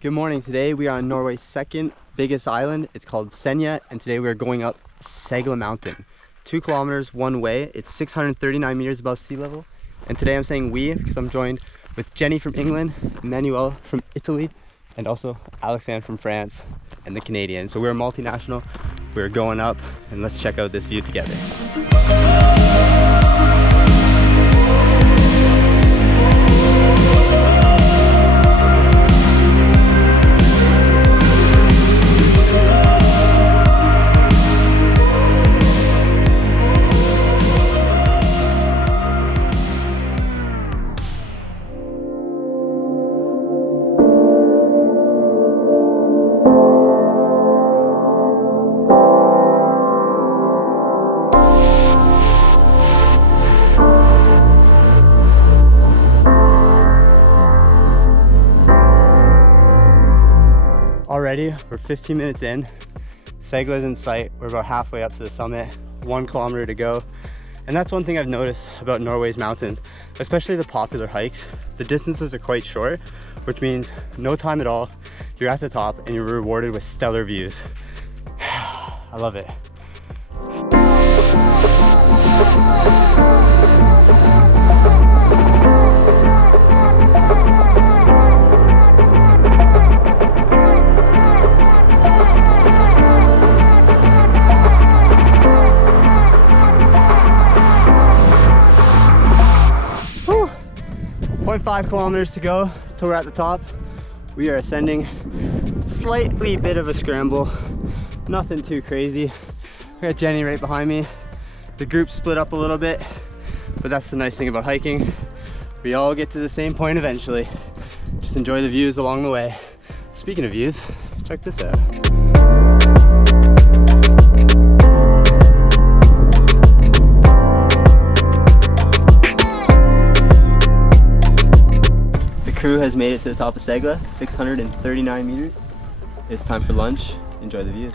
Good morning. Today we are on Norway's second biggest island. It's called Senja, and today we are going up Segla mountain. 2 kilometers one way. It's 639 meters above sea level. And today I'm saying we because I'm joined with Jenny from England, Emmanuel from Italy, and also Alexandre from France and the Canadian. So we're multinational. We're going up, and let's check out this view together. Already, we're 15 minutes in. Segla's in sight. We're about halfway up to the summit, 1 kilometer to go. And that's one thing I've noticed about Norway's mountains, especially the popular hikes. The distances are quite short, which means no time at all. You're at the top and you're rewarded with stellar views. I love it. 0.5 kilometers to go till we're at the top. We are ascending. Slightly bit of a scramble, nothing too crazy. We got Jenny right behind me. The group split up a little bit, but that's the nice thing about hiking. We all get to the same point eventually. Just enjoy the views along the way. Speaking of views, check this out. Crew has made it to the top of Segla, 639 meters. It's time for lunch. Enjoy the views.